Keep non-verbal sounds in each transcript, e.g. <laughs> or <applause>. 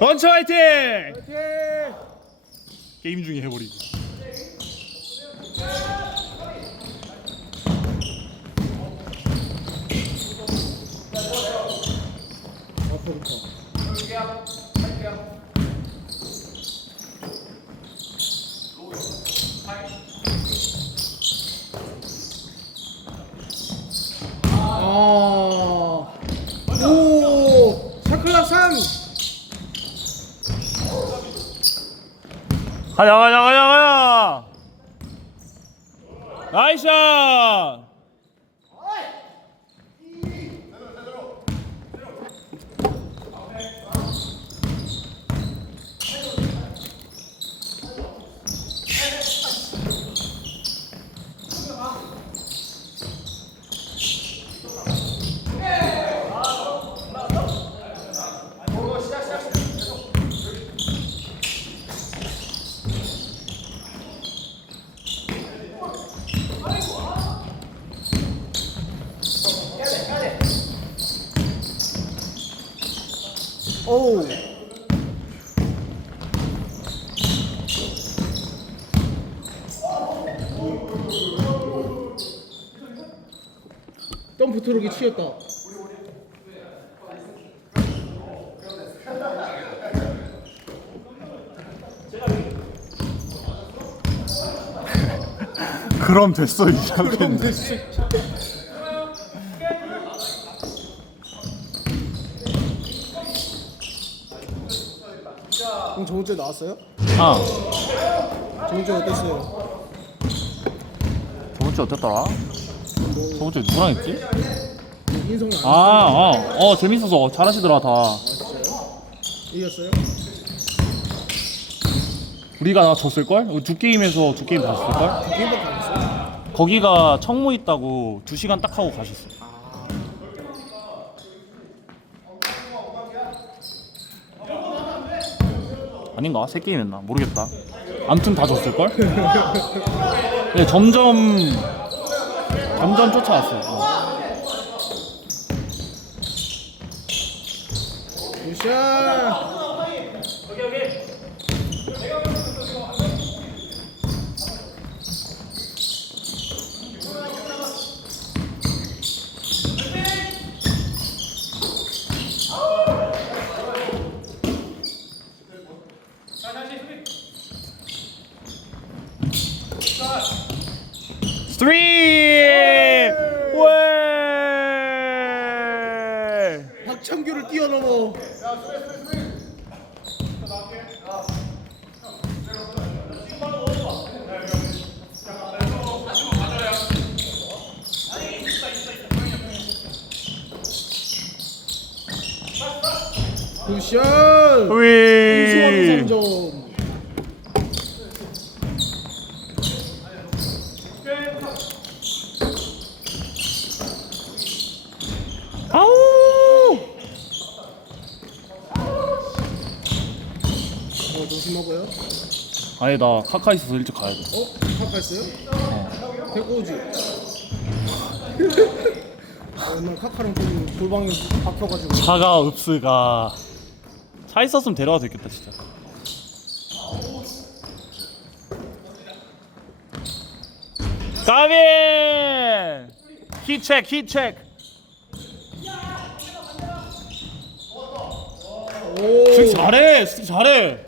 원처 화이팅! 화이팅! 게임 중에 해버리고. 앞에부터. 아. 오! 샤클락 3! 가자 가자 가자 가자. 나이스 샷! 점프 트럭이 치였다. 그럼 됐어 이제. 그럼 됐어. 그럼 저번 주에 나왔어요? 아 저번 주에 어땠어요? 저번 주 어땠더라? 저번 주에 누구랑 했지? 안 아, 어, 어 재밌어서 잘하시더라 다. 이겼어요? 우리가 졌을 걸? 두 게임에서 두 게임 다 졌을 걸? 게임밖에 안 했어요? 거기가 청무 있다고 두 시간 딱 하고 가셨어. 아닌가? 세 게임 했나? 모르겠다. 아무튼 다 졌을 걸? 네, 점점 점점 쫓아왔어요. 어. 굿샷! Three! 박창규를 뛰어넘어. 굿샷! 위. 3점. 아우! 뭐 점심 먹어요? 아니 나 카카 있어서 일찍 가야 돼. 어? 카카 있어요? 데리고 오지. 맨날 카카랑 좀 골방에 박혀가지고. 차가 읍스가 차 있었으면 데려가도 됐겠다 진짜. 가빈! 히체크 히체크 오. 스틱 잘해 스틱 잘해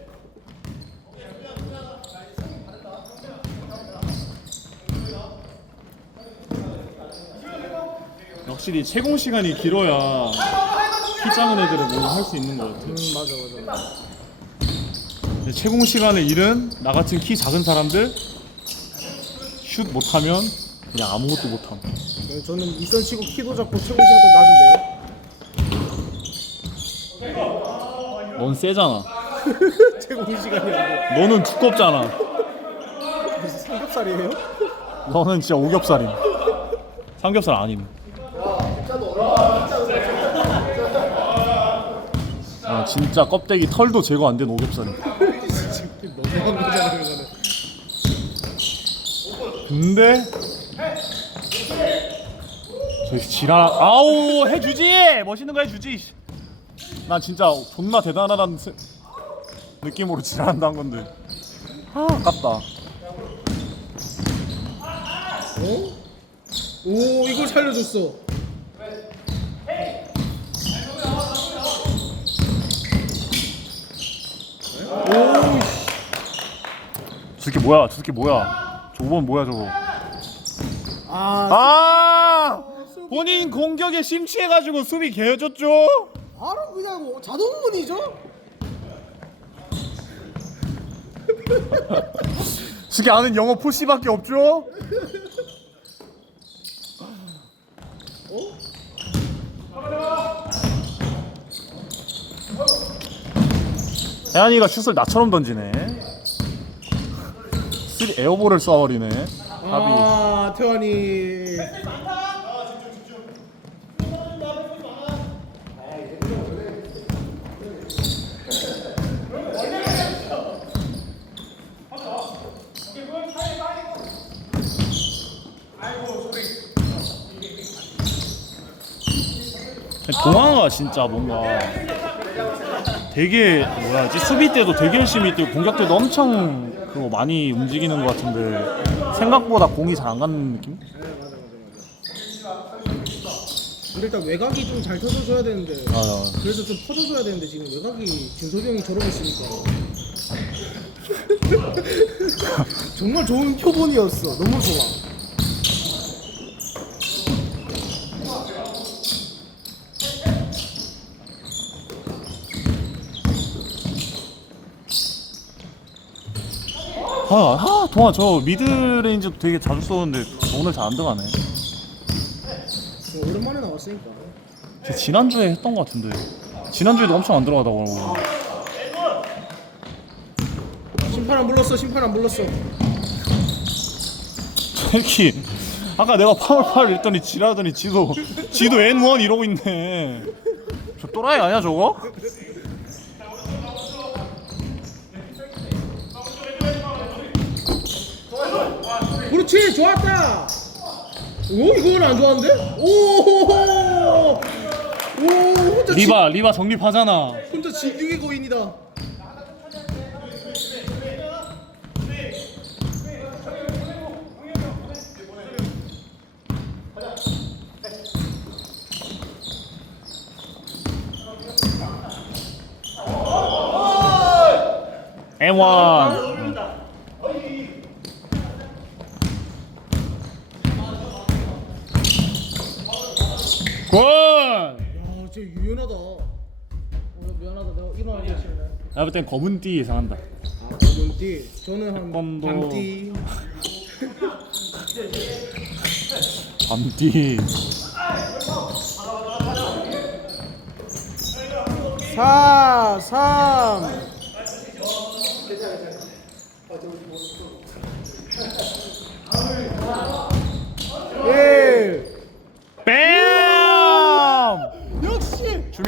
확실히 채공 시간이 길어야 키 작은 애들은 뭐할수 있는 것 같아 음 맞아 맞아. 근데 채공 시간의 일은 나 같은 키 작은 사람들 슛 못하면 그냥 아무것도 못함. 네, 저는 이선 치고 키도 작고 최고 시간도 낮은데요. 넌 세잖아. <laughs> 최고 시간이 아니고 너는 두껍잖아. 무슨 삼겹살이에요? 너는 진짜 오겹살임. 삼겹살 아님 아 진짜 껍데기 털도 제거 안 된 오겹살임 지금 너무한. 근데 저기 지랄 아우 해주지 멋있는 거 해주지 난 진짜 존나 대단하다는 세... 느낌으로 지랄한다는 건데 아 아깝다 어? 오 이걸 살려줬어. 저 새끼 뭐야? 저 새끼 뭐야? 저 5번 뭐야 저거? 아, 아! 본인 공격에 심취해가지고 수비 개해줬죠? 바로 그냥 뭐 자동문이죠? <laughs> 저게 아는 영어 푸시밖에 없죠? 어? 혜안이가 슛을 나처럼 던지네. 쓰리 에어볼을 쏴버리네. 답이. 아 태환이. 동아가 진짜 뭔가 되게 뭐라지? 수비 때도 되게 열심히 뛰고 공격 때도 엄청 그거 많이 움직이는 것 같은데 생각보다 공이 잘 안 가는 느낌? 근데 일단 외곽이 좀 잘 터져줘야 되는데 아, 그래서 좀 퍼져줘야 되는데 지금 외곽이 진섭이 형이 저러고 있으니까. <laughs> 정말 좋은 표본이었어. 너무 좋아 아, 아 동아 저 미드레인지도 되게 자주 쏘는데 오늘 잘 안 들어가네. 어, 오랜만에 나왔으니까. 쟤 지난주에 했던 것 같은데. 지난주에도 엄청 안 들어가다고. 심판 안 불렀어 심판 안 불렀어. 새끼 아까 내가 파울 파울 했더니 지라더니 지도 지도 N1 이러고 있네. 저 또라이 아니야 저거? 그렇지 좋았다. 오 이건 안 좋았는데? 오오 혼자 리바 리바 정립하잖아. 지, 혼자 진격의 거인이다. M1 미안하다 내가 일어나기 싫네 나 볼 땐 검은 띠 예상한다. 아 눈띠 저는 한 번도. 반띠 밤띠. <laughs> 4 3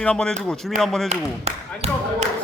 주민 한번 해주고 주민 한번 해주고